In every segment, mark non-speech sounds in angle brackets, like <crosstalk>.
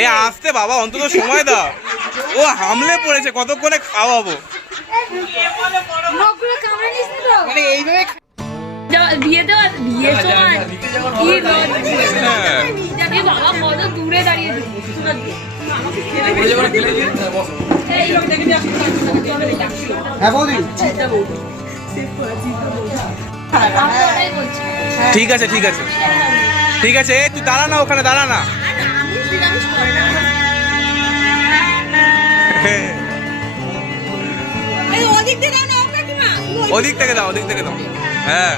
এ আসতে বাবা অন্তত সময় দাও। ও হামলে পড়েছে কতক্ষণে খাওয়াবো? মানে এইভাবে। হ্যাঁ। হ্যাঁ বৌদি। ঠিক আছে ঠিক আছে। ঠিক আছে তুই দাঁড়া না ওখানে দাঁড়া না। ওদিক থেকে দাও ওদিক থেকে দাও। হ্যাঁ।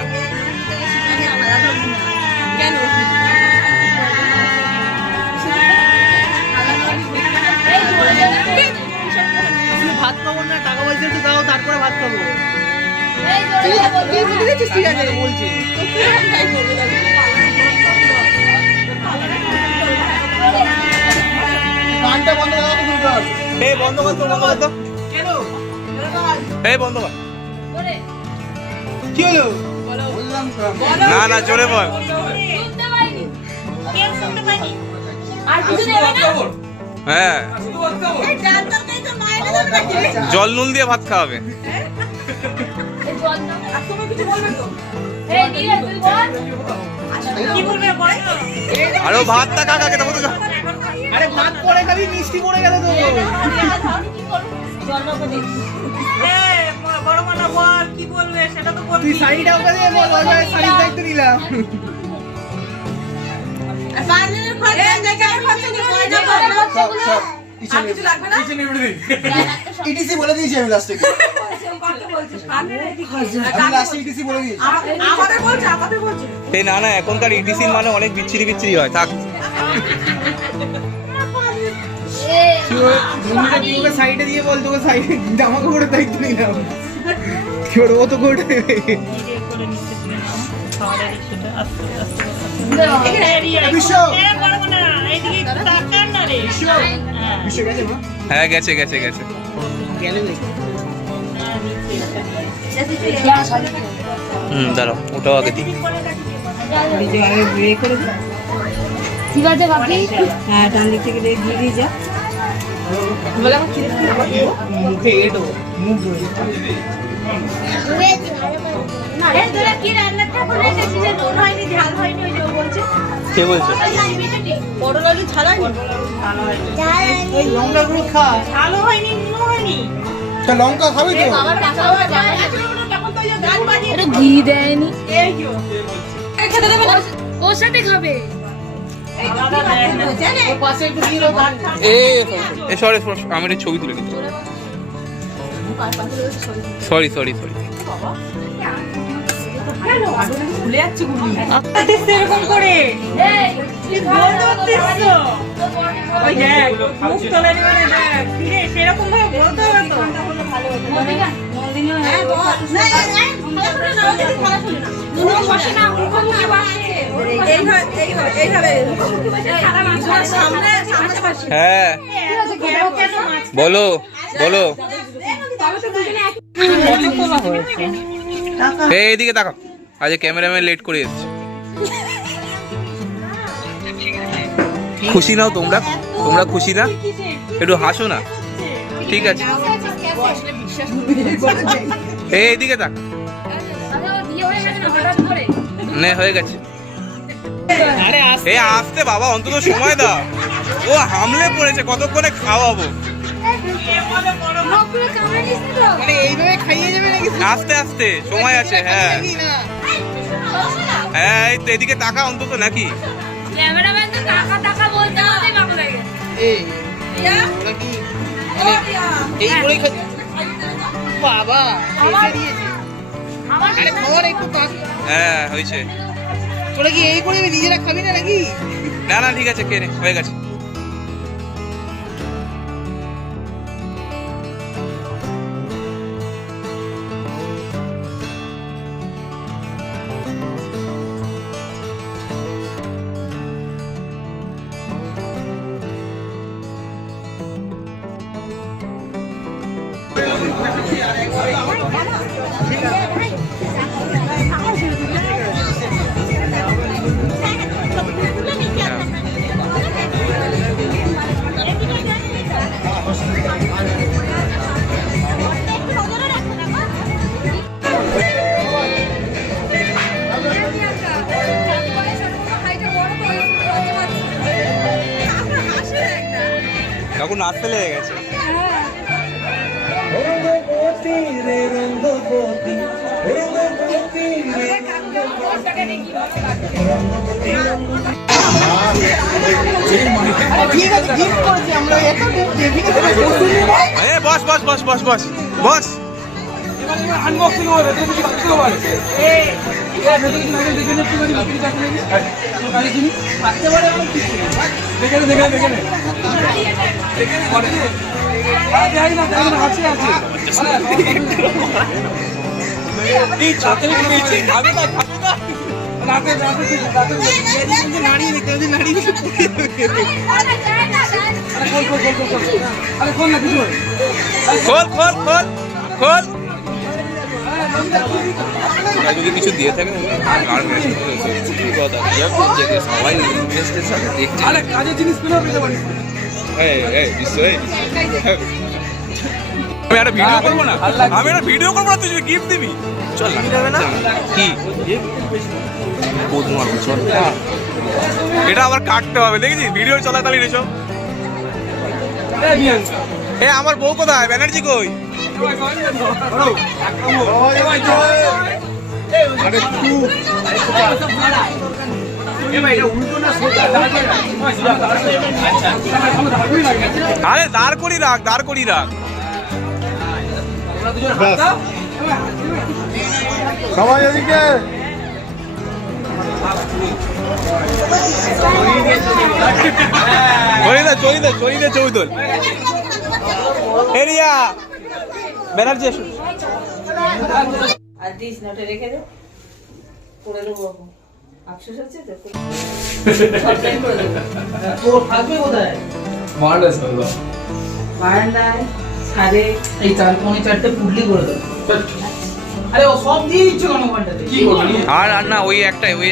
ভাত খাব না টাকা পয়সা একটু দাও তারপরে ভাত খাব। ঠিক আছে বলছি। এই বন্ধ কর বন্ধ কর তো। এই বন্ধ কর। কি হলো? না না জোরে বল। হ্যাঁ। জল নুন দিয়ে ভাত খাওয়াবে। আরও ভাতটা কাকাকে আরে ভাত পড়ে খাবি মিষ্টি পড়ে গেল তো। তুই শাড়িটা ওকে দিয়ে বল ওর গায়ে শাড়ির দায়িত্ব নিলাম। ইটিসি <laughs> বলে দিয়েছি আমি লাস্টে আমি লাস্টে ইটিসি বলে দিয়েছি এই না না এখনকার ইটিসির মানে অনেক বিচ্ছিরি বিচ্ছিরি হয় থাক। ওকে সাইডে দিয়ে বল তোকে সাইডে জামা কাপড়ের দায়িত্ব নিলাম কি তো করে গেছে হ্যাঁ। গেছে গেছে গেছে। হুম দাঁড়াও ওটাও আগে দিই। ঠিক আছে বাকি হ্যাঁ ডান দিক থেকে দিয়ে দিয়ে যা। মুখে এটো মুখ ধরে। কি করে বলছে। হয়নি। নুন হয়নি। তা লঙ্কা খাবি তো? এটা ঘি দেয়নি। খেতে দেবে না? ওর- সাথে খাবে। আমি ছবি তুলে দিচ্ছি। সরি সরি সরি এরকম করে? সেরকম ভাবে বলতে হবে তো। হ্যাঁ, বল। এইভাবে এইভাবে এইভাবে সামনে সামনে পাশে হ্যাঁ। বলো বলো এই এইদিকে তাকাও। আজ ক্যামেরাম্যান লেট করে এসছে। খুশি নাও তোমরা? তোমরা খুশি না? একটু হাসো না। ঠিক আছে। এই এইদিকে তাক হয়ে গেছে। না হঠাৎ করে নে হয়ে গেছে এ আসতে বাবা অন্তত সময় দাও। ও হামলে পড়েছে কতক্ষণে খাওয়াবো? মানে আস্তে আস্তে সময় আছে হ্যাঁ। হ্যাঁ এই তো এদিকে তাকা অন্তত নাকি। ক্যামেরাম্যান এই মানে বাবা আরে একটু হ্যাঁ হয়েছে। তোরা কি এই করে নিজেরা খাবি না নাকি? না না ঠিক আছে কে হয়ে গেছে। কাকু ফেলে গেছে বস বস বস বস বস বস আনবক্সিং হবে কিছু কিছু না দেখে। দেখে দেখে দেখে নে দেখে নে আছে আছে এই ছাতে পেয়েছে খাবে না খাবে না রাতে রাতে হবে খোল হবে খোল খোল খোল যদি কিছু দিয়ে থাকে সবাই সাথে দেখছে। কাজের জিনিস আমি একটা ভিডিও করব না? আমি একটা ভিডিও করব না তুই গিফট দিবি? চল না। কি? চল। এটা আবার কাটতে হবে দেখেছিস? ভিডিও চলাকালীন এসব। এ আমার বউ কোথায়? ব্যানার্জি কই? আরে দাঁড় করি রাখ দাঁড় করি রাখ। সবাই এদিকে। চলিদা চলিদা চলিদা চৌদল এরিয়া। ব্যানার্জি এসো আর দিস না রেখে দে। করে দেবো আফসোস হচ্ছে তো? দেবো তোর থাকবে কোথায় এই চার পৌনে চারটে পুডলি করে দাও আরে ও সব দিয়ে দিচ্ছ কেন ওখানটাতে কি করবি আর আর না ওই একটাই ওই